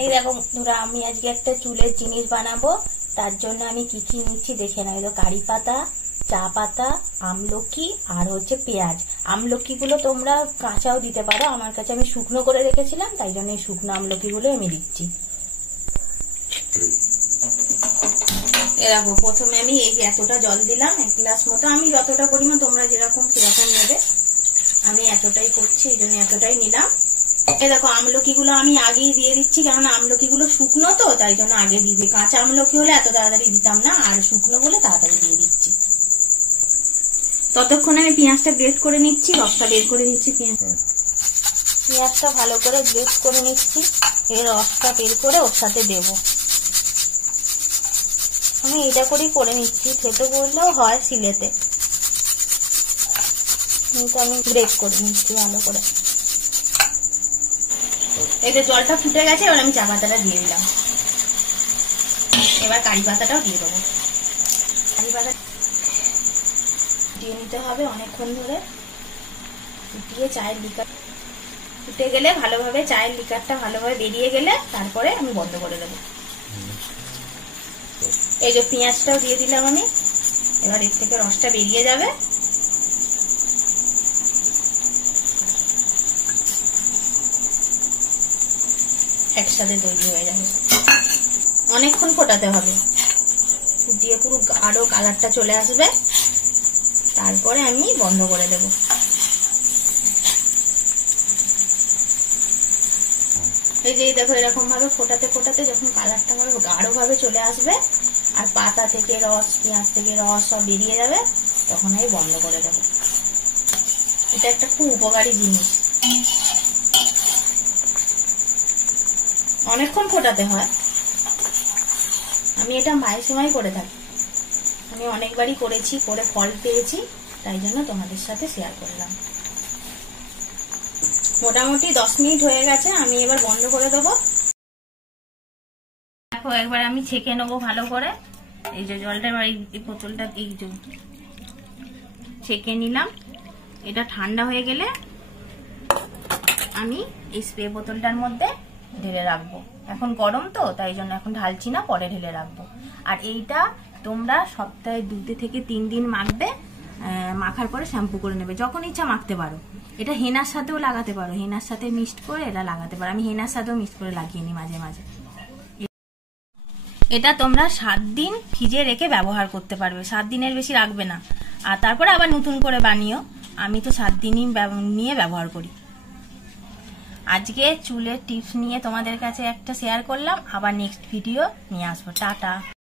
এই দেখো ধরো আমি আজকে একটা চুলের জিনিস বানাবো, তার জন্য আমি কি কি নিচ্ছি দেখে নাও। এই কারি পাতা, চা পাতা, আমলকি আর হচ্ছে পেঁয়াজ। আমলকি গুলো তোমরা কাঁচাও দিতে পারো, আমার কাছে আমি শুকনো করে রেখেছিলাম, তাই জন্য এই শুকনো আমলকি গুলো আমি দিচ্ছি। এরকম প্রথমে আমি এই এতটা জল দিলাম, 1 গ্লাস মতো। আমি যতটা পরিমাণ তোমরা যেরকম সেরকম নেবে, আমি এতটাই করছি, এই জন্য এতটাই নিলাম। এই দেখো আমলকি গুলো আমি আগেই দিয়ে দিচ্ছি, কেননা আমলকি গুলো শুকনো তো, তাই জন্য আগে দিয়ে দিই। কাঁচা আমলকি হলে এত তাড়াতাড়ি দিতাম না, আর শুকনো বলে তাড়াতাড়ি দিয়ে দিচ্ছি। ততক্ষণে আমি পেঁয়াজটা গ্রেট করে নিচ্ছি, রসটা বের করে নিচ্ছি। পেঁয়াজটা ভালো করে গ্রেট করে নিচ্ছি, এর রসটা বের করে ওর সাথে দেবো। আমি এটা করেই করে নিচ্ছি, থেতো করলেও হয় সিলেতে, কিন্তু আমি গ্রেট করে নিচ্ছি ভালো করে। এই যে জলটা ফুটে গেছে, এবার আমি চা পাতাটা দিয়ে দিলাম। এবার কারি পাতাটাও দিয়ে দেবো। কারি পাতা দিয়ে নিতে হবে অনেকক্ষণ ধরে, ফুটিয়ে চায়ের লিকার ফুটে গেলে ভালোভাবে, চায়ের লিকারটা ভালোভাবে বেরিয়ে গেলে তারপরে আমি বন্ধ করে দেবো। এই যে পেঁয়াজটাও দিয়ে দিলাম আমি, এবার এর থেকে রসটা বেরিয়ে যাবে। একসাথে তৈরি হয়ে যাবে। অনেকক্ষণ ফোটাতে হবে, ফুটিয়ে পুরো আরো কালারটা চলে আসবে, তারপরে আমি বন্ধ করে দেব। এই যে দেখো এরকম ভাবে ফোটাতে ফোটাতে যখন কালারটা গাঢ় ভাবে চলে আসবে আর পাতা থেকে রস, পেঁয়াজ থেকে রস সব বেরিয়ে যাবে, তখন আমি বন্ধ করে দেব। এটা একটা খুব উপকারী জিনিস, অনেকক্ষণ ফোটাতে হয়। আমি এটা মায়ের সময় করে থাকি, আমি অনেকবারই করেছি, করে ফল পেয়েছি, তাই জন্য তোমাদের সাথে শেয়ার করলাম। মোটামুটি 10 মিনিট হয়ে গেছে, আমি এবার বন্ধ করে দেবো। দেখো একবার আমি ছেঁকে নেবো ভালো করে। এই যে জলটা এবার এই বোতলটা এই যে ছেঁকে নিলাম। এটা ঠান্ডা হয়ে গেলে আমি এই স্প্রে বোতলটার মধ্যে ঢেলে রাখবো। এখন গরম তো, তাই জন্য এখন ঢালছি না, পরে ঢেলে রাখবো। আর এইটা তোমরা সপ্তাহে 2 থেকে 3 দিন মাখবে, মাখার পরে শ্যাম্পু করে নেবে, যখন ইচ্ছা মাখতে পারো। এটা হেনার সাথেও লাগাতে পারো, হেনার সাথে মিক্সড করে এটা লাগাতে পারো। আমি হেনার সাথেও মিক্সড করে লাগিয়ে নিই মাঝে মাঝে। এটা তোমরা 7 দিন ফ্রিজে রেখে ব্যবহার করতে পারবে, 7 দিনের বেশি রাখবে না। আর তারপরে আবার নতুন করে বানিও। আমি তো 7 দিনই নিয়ে ব্যবহার করি। আজকে চুলের টিপস নিয়ে তোমাদের কাছে একটা শেয়ার করলাম, আবার নেক্সট ভিডিও নিয়ে আসবো। টাটা।